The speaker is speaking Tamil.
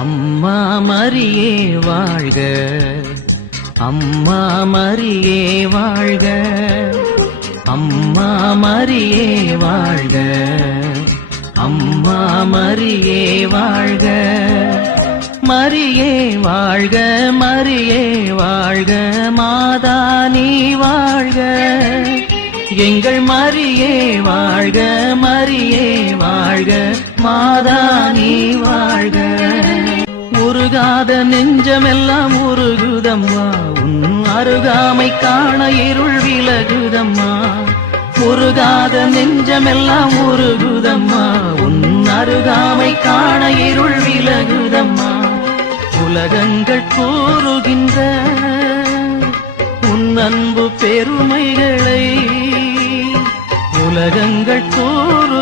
அம்மா மரியே வாழ்க, அம்மா மரியே வாழ்க, அம்மா மரியே வாழ்க, அம்மா மரியே வாழ்க, மரியே வாழ்க, மரியே வாழ்க, மாதா நீ வாழ்க, எங்கள் மரியே வாழ்க, மரியே வாழ்க, மாதா நீ வாழ்க. உருகாத நெஞ்சமெல்லாம் உருகுதம்மா, உன் அருகாமை காண இருள் விலகுதம்மா. உருகாத நெஞ்சமெல்லாம் உருகுதம்மா, உன் அருகாமை காண இருள் விலகுதம்மா. உலகங்கள் கூறுகின்ற அன்பு பெருமைகளை, உலகங்கள் கூறு